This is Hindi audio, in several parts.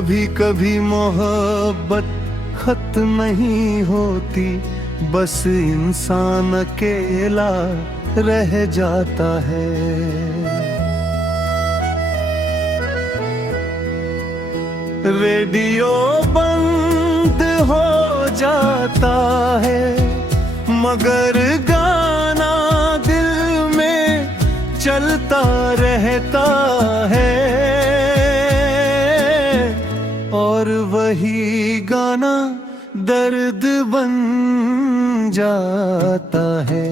कभी कभी मोहब्बत खत्म नहीं होती, बस इंसान अकेला रह जाता है। रेडियो बंद हो जाता है, मगर गाना दिल में चलता रहता है, और वही गाना दर्द बन जाता है।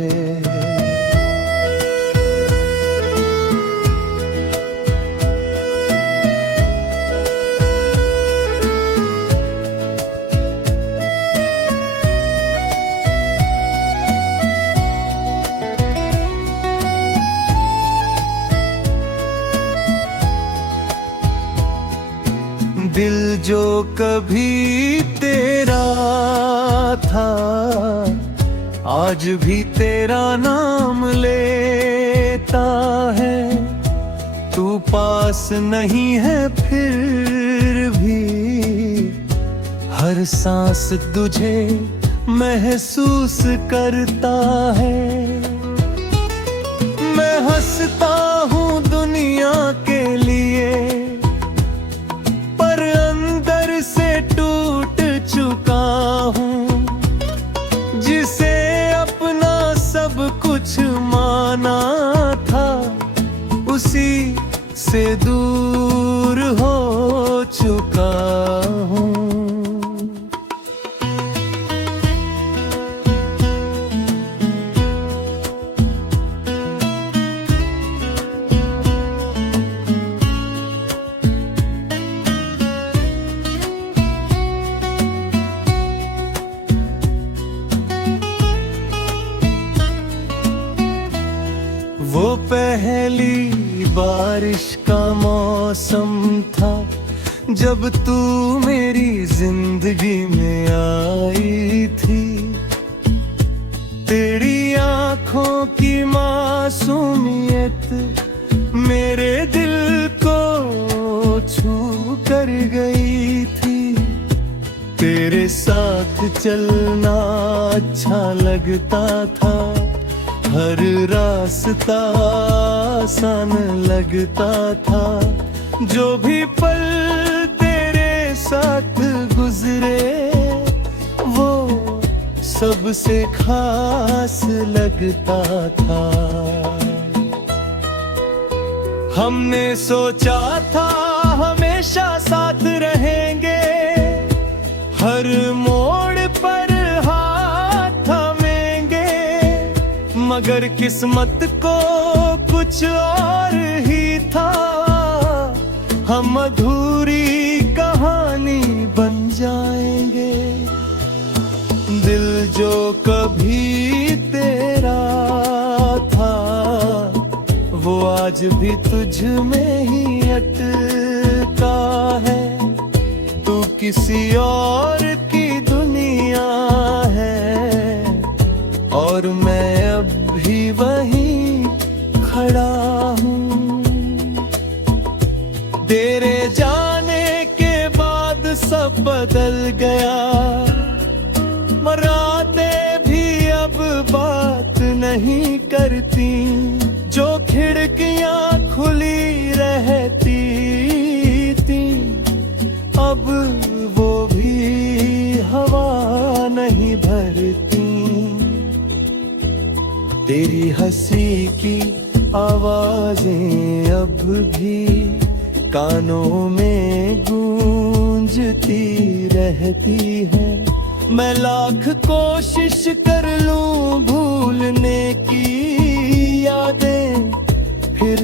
दिल जो कभी तेरा था, आज भी तेरा नाम लेता है। तू पास नहीं है फिर भी हर सांस तुझे महसूस करता है। मैं हंसता हूँ दुनिया के लिए, टूट चुका हूँ। जिसे अपना सब कुछ माना था, उसी से दूर हो चुका हूँ। वो पहली बारिश का मौसम था, जब तू मेरी जिंदगी में आई थी। तेरी आंखों की मासूमियत मेरे दिल को छू कर गई थी। तेरे साथ चलना अच्छा लगता था, हर रास्ता आसान लगता था। जो भी पल तेरे साथ गुजरे, वो सबसे खास लगता था। हमने सोचा था हमेशा साथ रहेंगे, हर मोड़ पर मगर किस्मत को कुछ और ही था। हम अधूरी कहानी बन जाएंगे। दिल जो कभी तेरा था, वो आज भी तुझ में ही अटका है। तू किसी और की दुनिया है, और मैं अब भी वहीं खड़ा हूँ। तेरे जाने के बाद सब बदल गया, रातें भी अब बात नहीं करती। जो खिड़कियाँ खुली रहती थी, अब वो भी हवा नहीं भरती। तेरी हंसी की आवाजें अब भी कानों में गूंजती रहती है। मैं लाख कोशिश कर लूं भूलने की, यादें फिर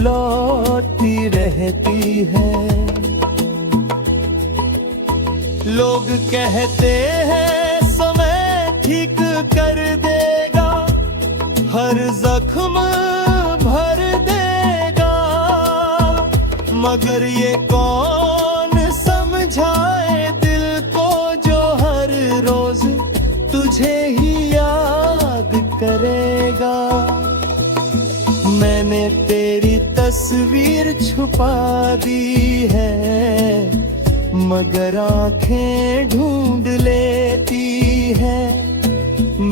लौटती रहती है। लोग कहते हैं समय ठीक कर देगा, हर जख्म भर देगा, मगर ये कौन समझाए दिल को जो हर रोज तुझे ही याद करेगा। मैंने तेरी तस्वीर छुपा दी है, मगर आंखें ढूंढ लेती है।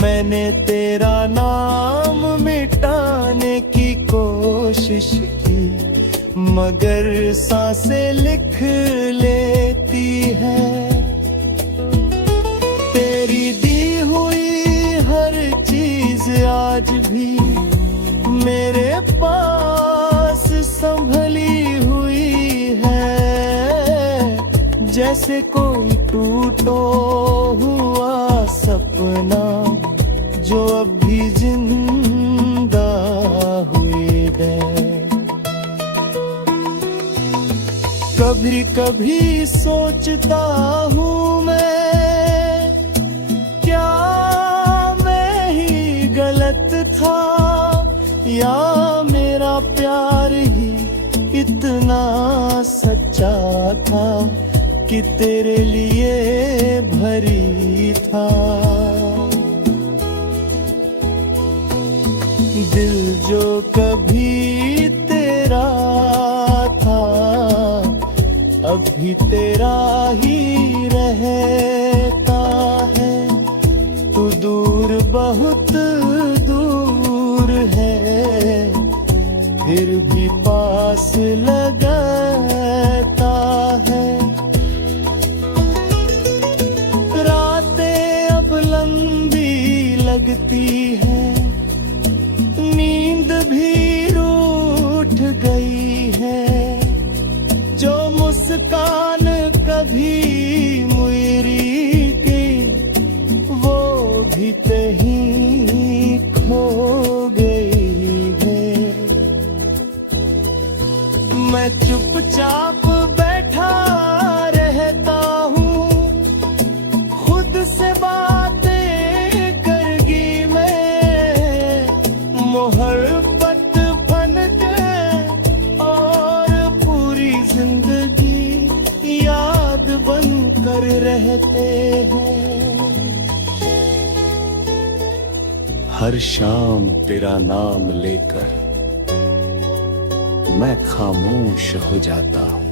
मैंने तेरा नाम मिटाने की कोशिश की, मगर सांसें लिख लेती है। तेरी दी हुई हर चीज आज भी मेरे पास संभली हुई है, जैसे कोई टूटो हुआ सपना जो अब भी जिंदा हुई है। कभी कभी सोचता हूँ मैं, क्या मैं ही गलत था या मेरा प्यार ही इतना सच्चा था कि तेरे लिए भरी था। दिल जो कभी तेरा था अब भी तेरा ही रहता है। तू दूर बहुत दूर है, फिर भी पास लगता है। रातें अब लंबी लगती है, नींद भी रूठ गई है। जो मुस्कान कभी मुयरी की, वो भी कहीं खो गई है। मैं चुपचाप बैठा रहता हूँ, खुद से बातें करगी मैं। मोहब्बत फन के और पूरी जिंदगी याद बनकर रहते हैं। हर शाम तेरा नाम लेकर मैं खामोश हो जाता हूँ,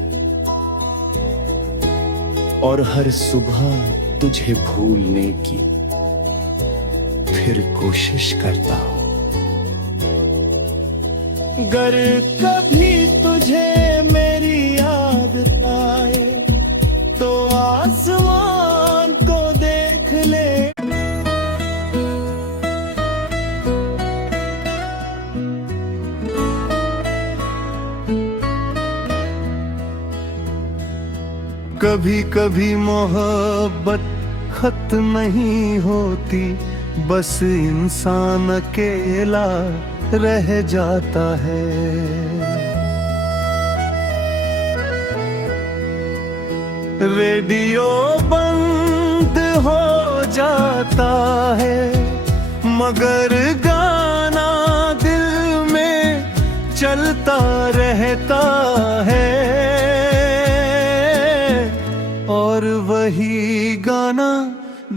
और हर सुबह तुझे भूलने की फिर कोशिश करता हूँ। गर कभी तुझे मेरी याद आए तो आसमान को देख ले। कभी कभी मोहब्बत खत्म नहीं होती, बस इंसान अकेला रह जाता है। रेडियो बंद हो जाता है, मगर गाना दिल में चलता रहता है। और वही गाना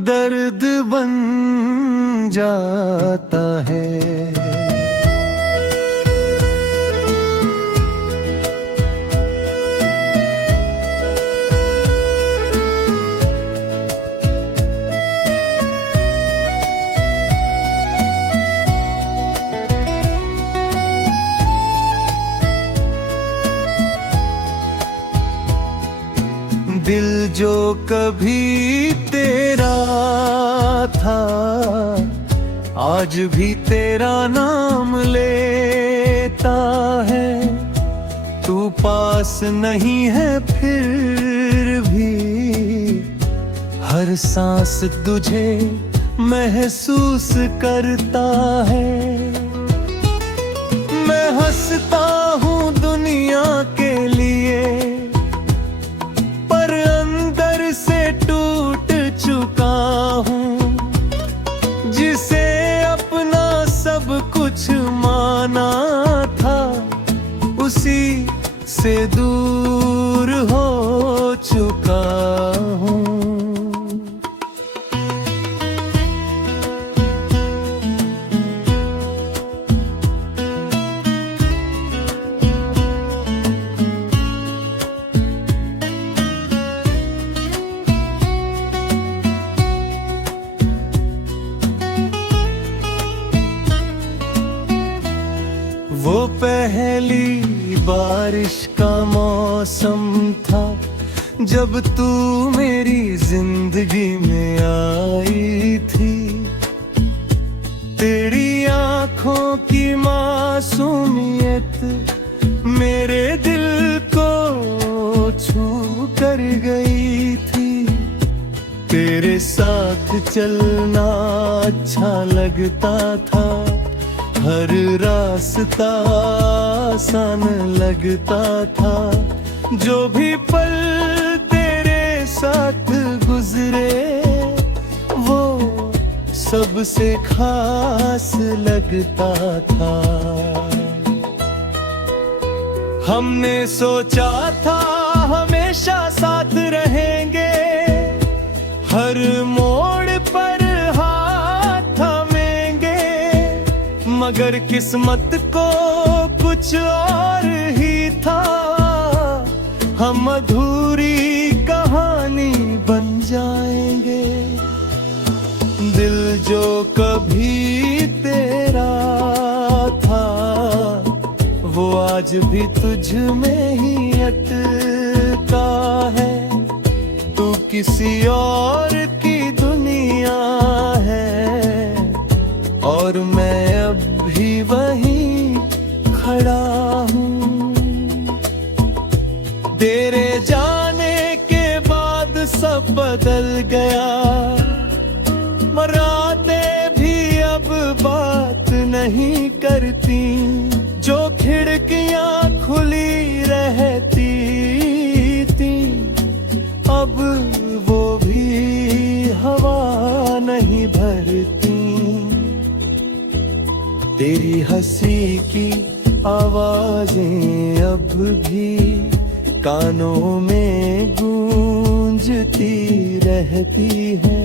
दर्द बन जाता है। दिल जो कभी तेरा था आज भी तेरा नाम लेता है। तू पास नहीं है फिर भी हर सांस तुझे महसूस करता है। मैं हंसता हूँ दुनिया के लिए, पर अंदर से टूट चुका हूँ। जिसे अपना सब कुछ माना था, उसी से दूर हो चुका हूँ। बारिश का मौसम था जब तू मेरी जिंदगी में आई थी। तेरी आंखों की मासूमियत मेरे दिल को छू कर गई थी। तेरे साथ चलना अच्छा लगता था, हर रास्ता आसान लगता था। जो भी पल तेरे साथ गुजरे वो सबसे खास लगता था। हमने सोचा था हमेशा साथ रहेंगे, हर मोड़ पर हाथ थामेंगे। मगर किस्मत को कुछ और ही था, हम अधूरी कहानी बन जाएंगे। दिल जो कभी तेरा था वो आज भी तुझ में ही अटका है। तू किसी और की दुनिया है और मैं अब भी वहीं खड़ा हूँ। तेरे जाने के बाद सब बदल गया, रातें भी अब बात नहीं करती। जो खिड़कियां खुली रहती थी अब वो भी हवा नहीं भरती। तेरी हंसी की आवाजें अब भी कानों में गूंजती रहती है।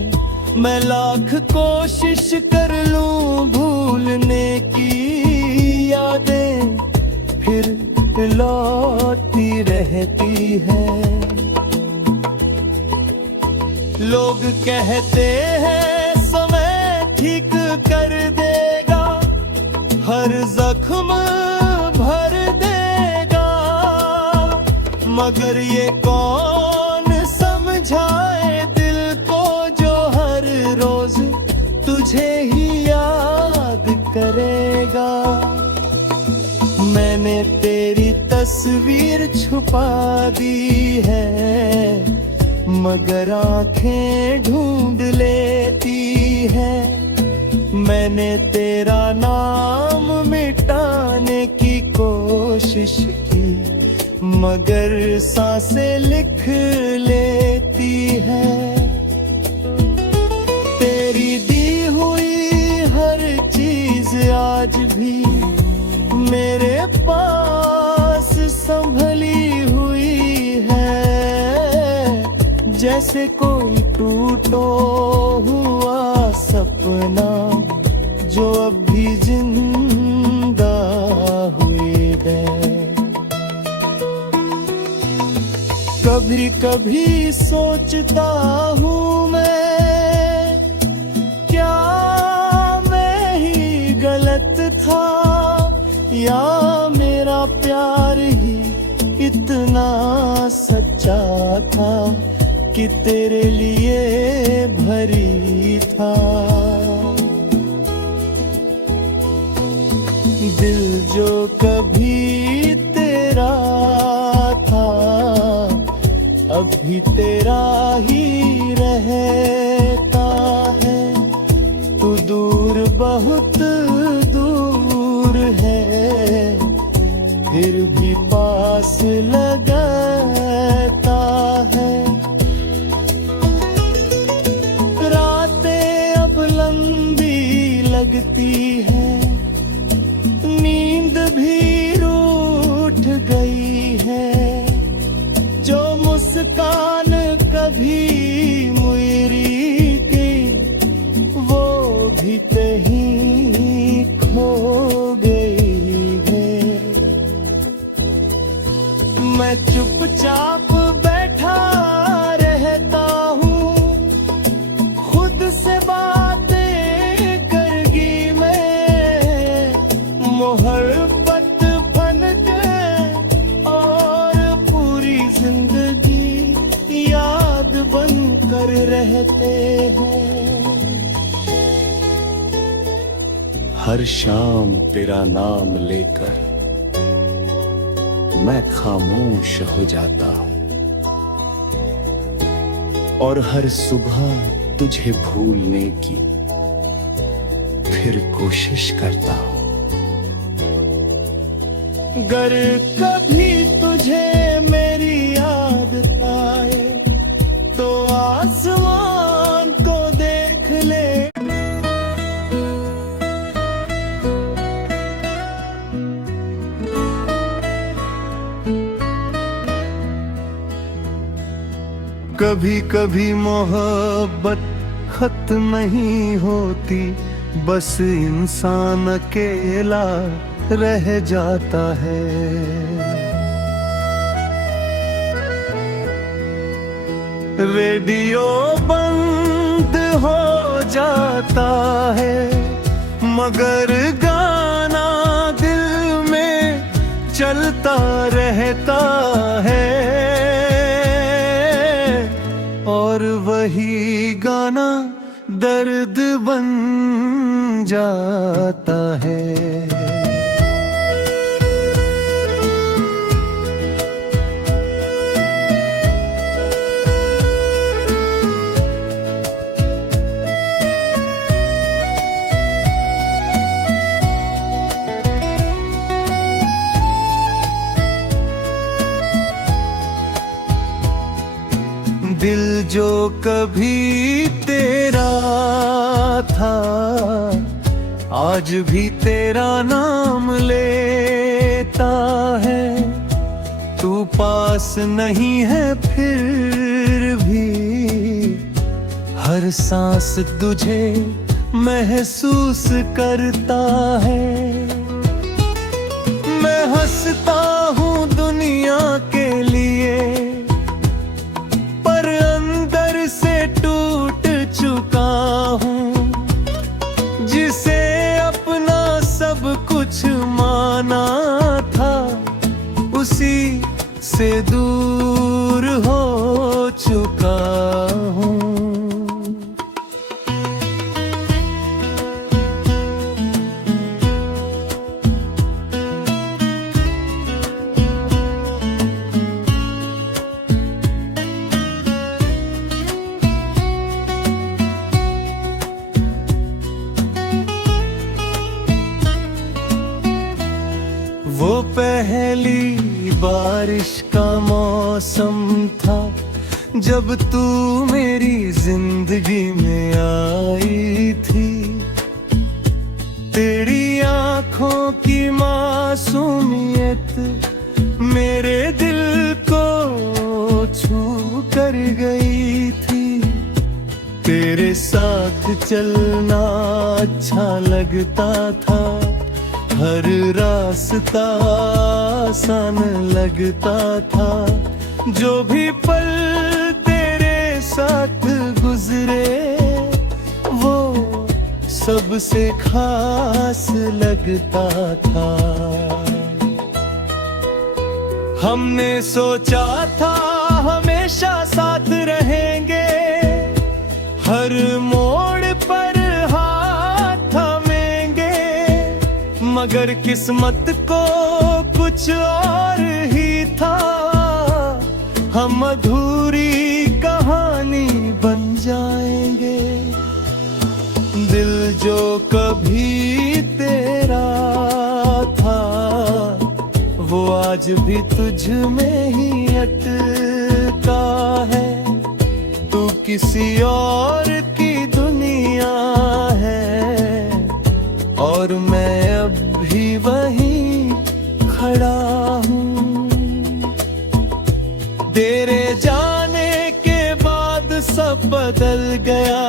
मैं लाख कोशिश कर लूं भूलने की, यादें फिर लौटती रहती है। लोग कहते हैं समय ठीक कर देगा, हर जख्म भर देगा। मगर ये कौन समझाए दिल को जो हर रोज तुझे ही याद करेगा। मैंने तेरी तस्वीर छुपा दी है, मगर आंखें ढूंढ लेती है। मैंने तेरा नाम मिटाने की कोशिश की, मगर सांसें लिख लेती है। तेरी दी हुई हर चीज आज भी मेरे पास संभली हुई है। जैसे कोई टूटो हुआ सपना जो अब भी जिंदा हुई है। कभी कभी सोचता हूँ मैं, क्या मैं ही गलत था या मेरा प्यार ही इतना सच्चा था कि तेरे लिए भरी था। दिल जो कभी तेरा था अब भी तेरा ही रहता है। तू दूर बहुत दूर है फिर भी पास लगता है। रातें अब लंबी लगती है, नींद भी रूठ गई है। जो मुस्कान कभी मुयरी की वो भी कहीं खो गई है। मैं चुपचाप बैठा रहता हूँ, खुद से बातें करगी मैं। मोहब्बत फन के हर शाम तेरा नाम लेकर मैं खामोश हो जाता हूँ, और हर सुबह तुझे भूलने की फिर कोशिश करता हूँ। गर कभी तुझे मेरी याद आए तो आसमान को देख ले। कभी कभी मोहब्बत खत्म नहीं होती, बस इंसान अकेला रह जाता है। रेडियो बंद हो जाता है, मगर गाना दिल में चलता रहता है, और वही गाना दर्द बन जाता है। दिल जो कभी तेरा था, आज भी तेरा नाम लेता है। तू पास नहीं है फिर भी हर सांस तुझे महसूस करता है। मैं हंसता हूँ दुनिया के लिए, टूट चुका हूँ। जिसे अपना सब कुछ माना था, उसी से दूर हो चुका हूँ। वो पहली बारिश का मौसम था, जब तू मेरी जिंदगी में आई थी। तेरी आंखों की मासूमियत मेरे दिल को छू कर गई थी। तेरे साथ चलना अच्छा लगता था, हर रास्ता आसान लगता था। जो भी पल तेरे साथ गुजरे, वो सबसे खास लगता था। हमने सोचा था हमेशा साथ रहेंगे, हर मोड़ पर हाथ थामेंगे, मगर किस्मत को कुछ और ही था। हम अधूरी कहानी बन जाएंगे। दिल जो कभी तेरा था, वो आज भी तुझ में ही अटका है। तू किसी और की दुनिया है, और मैं अब भी वहीं खड़ा हूँ। तेरे जाने के बाद सब बदल गया,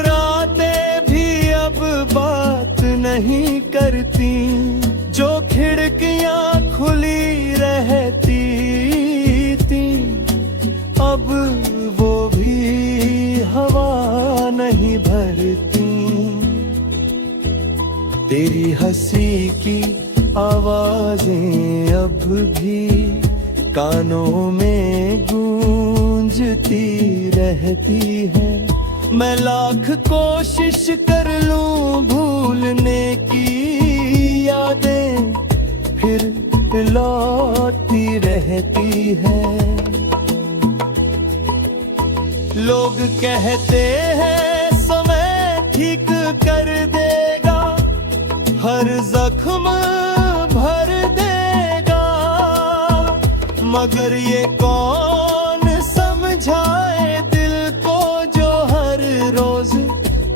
रातें भी अब बात नहीं करती। जो खिड़कियां खुली रहती थी, अब वो भी हवा नहीं भरती। तेरी हंसी की आवाजें अब भी कानों में गूंजती रहती है। मैं लाख कोशिश कर लूं भूलने की यादें, फिर लौटती रहती है। लोग कहते हैं समय ठीक कर देगा, हर जख्म भर देगा, मगर ये कौन समझाए दिल को जो हर रोज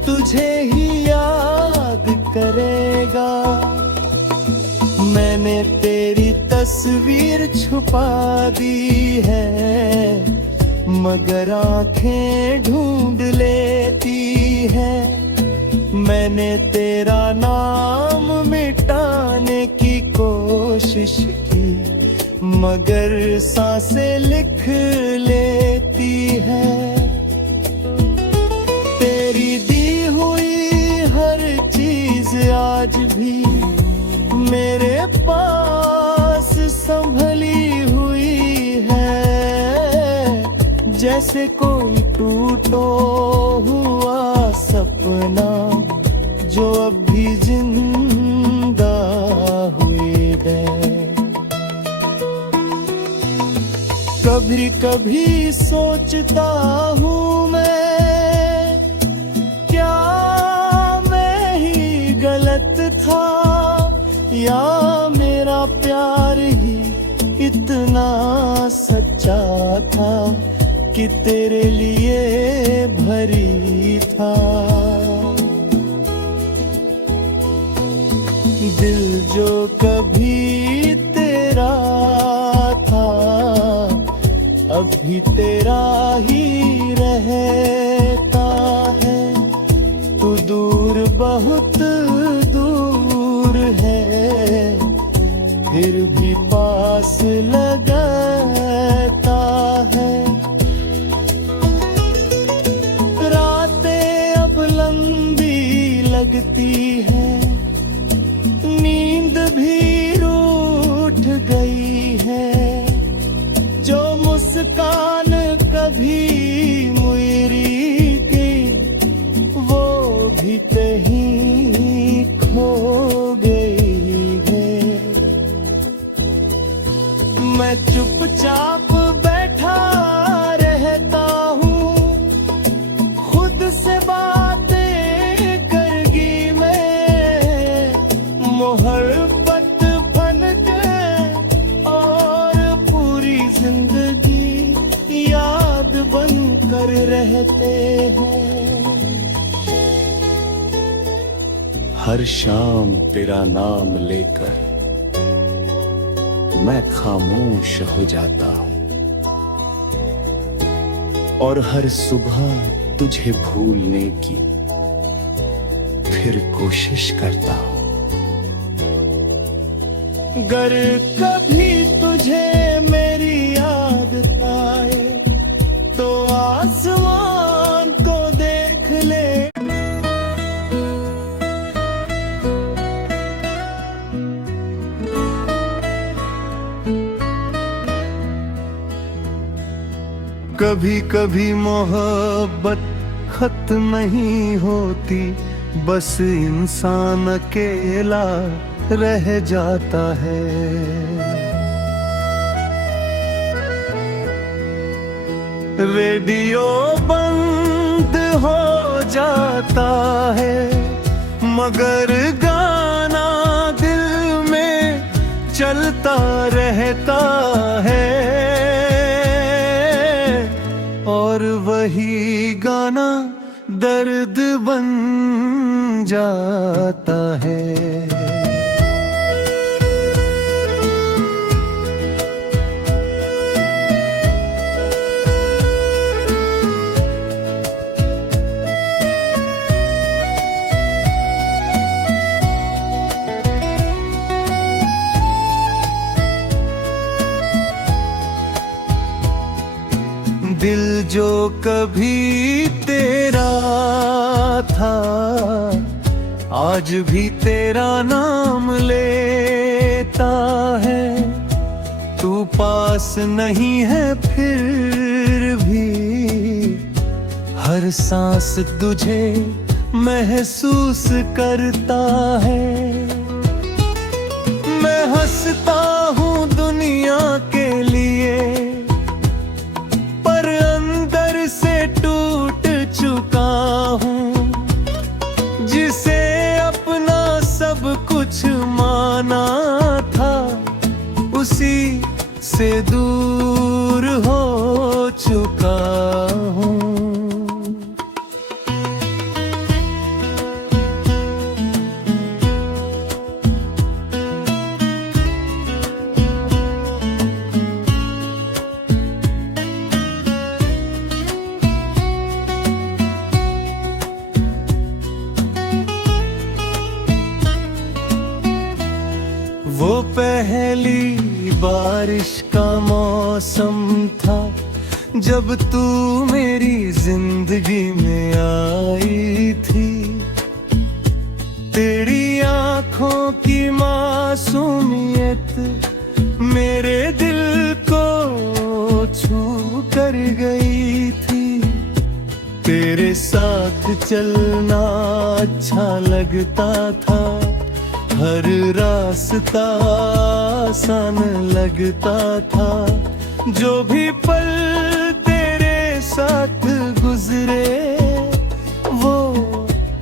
तुझे ही याद करेगा। मैंने तेरी तस्वीर छुपा दी है, मगर आंखें ढूंढ लेती है। मैंने तेरा नाम मिटाने की कोशिश की, मगर सांसें लिख लेती है। तेरी दी हुई हर चीज आज भी मेरे पास संभली हुई है, जैसे कोई टूटो हुआ सपना जो अब भी जिंदा हुई है। कभी कभी सोचता हूँ मैं, क्या मैं ही गलत था या मेरा प्यार ही इतना सच्चा था कि तेरे लिए भरी था। दिल जो कभी तेरा था अब भी तेरा ही रहता है। तू दूर बहुत दूर है, फिर भी पास लगता है। रातें अब लंबी लगती है, नींद भी रूठ गई है। जो मुस्कान कभी मुयरी की, वो भी कहीं खो गई है। मैं चुपचाप बैठा रहता हूँ, खुद से बातें करगी मैं। मोहब्बत बन के और पूरी जिंदगी याद बन कर रहते हैं। हर शाम तेरा नाम लेकर मैं खामोश हो जाता हूँ, और हर सुबह तुझे भूलने की फिर कोशिश करता हूँ। गर कभी तुझे मेरी याद आए तो आसमान को देख ले। कभी कभी मोहब्बत खत्म नहीं होती, बस इंसान अकेला रह जाता है। रेडियो बंद हो जाता है, मगर गाना दिल में चलता रहता है। और वही गाना दर्द बन जाता है। दिल जो कभी तेरा था आज भी तेरा नाम लेता है। तू पास नहीं है फिर भी हर सांस तुझे महसूस करता है। मैं हंसता हूँ दुनिया के लिए, पर अंदर से टूट चुका हूँ। जिसे अपना सब कुछ माना था, उसी से दूर हो चुका हूँ। वो पहली बारिश का मौसम था, जब तू मेरी जिंदगी में आई थी। तेरी आंखों की मासूमियत मेरे दिल को छू कर गई थी। तेरे साथ चलना अच्छा लगता था, हर रास्ता आसान लगता था। जो भी पल तेरे साथ गुजरे, वो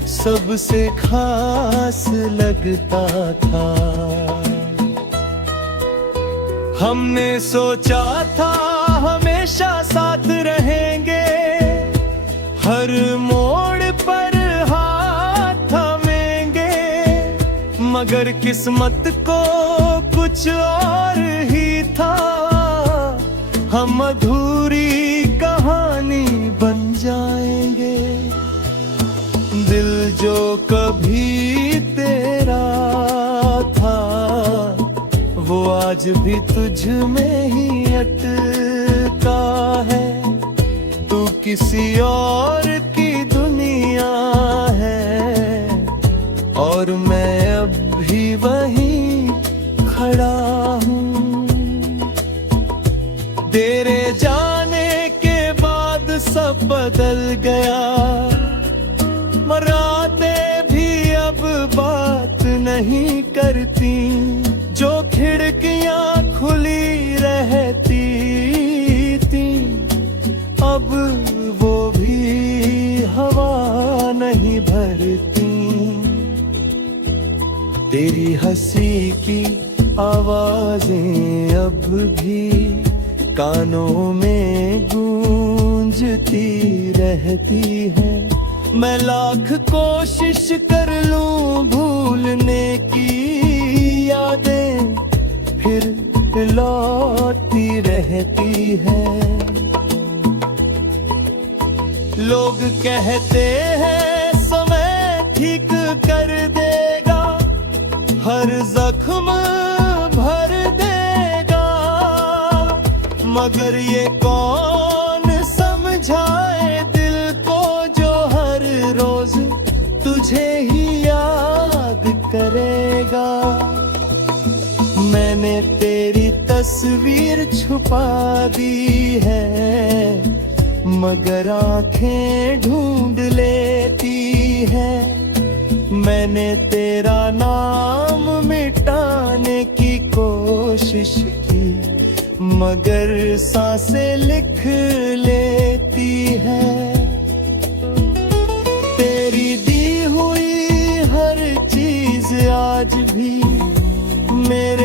सबसे खास लगता था। हमने सोचा था हमेशा साथ रहेंगे, हर मोड़ पर हाथ थामेंगे। मगर किस्मत को कुछ और ही था, हम अधूरी कहानी बन जाएंगे। दिल जो कभी तेरा था, वो आज भी तुझ में ही अटका है। तू किसी और की दुनिया है, और मैं अब भी वहीं खड़ा हूँ। तेरे जाने के बाद सब बदल गया, रातें भी अब बात नहीं करती। जो खिड़कियां खुली रहती थी, अब वो भी हवा नहीं भरती। तेरी हंसी की आवाजें अब भी कानों में गूंजती रहती है। मैं लाख कोशिश कर लूं भूलने की, यादें फिर लौटती रहती है। लोग कहते हैं समय ठीक कर देगा, हर जख्म भर देगा। मगर ये कौन समझाए दिल को, जो हर रोज तुझे ही याद करेगा। मैंने तेरी तस्वीर छुपा दी है, मगर आंखें ढूंढ लेती है। मैंने तेरा नाम मिटाने की कोशिश की, मगर सांसें लिख लेती है। तेरी दी हुई हर चीज आज भी मेरे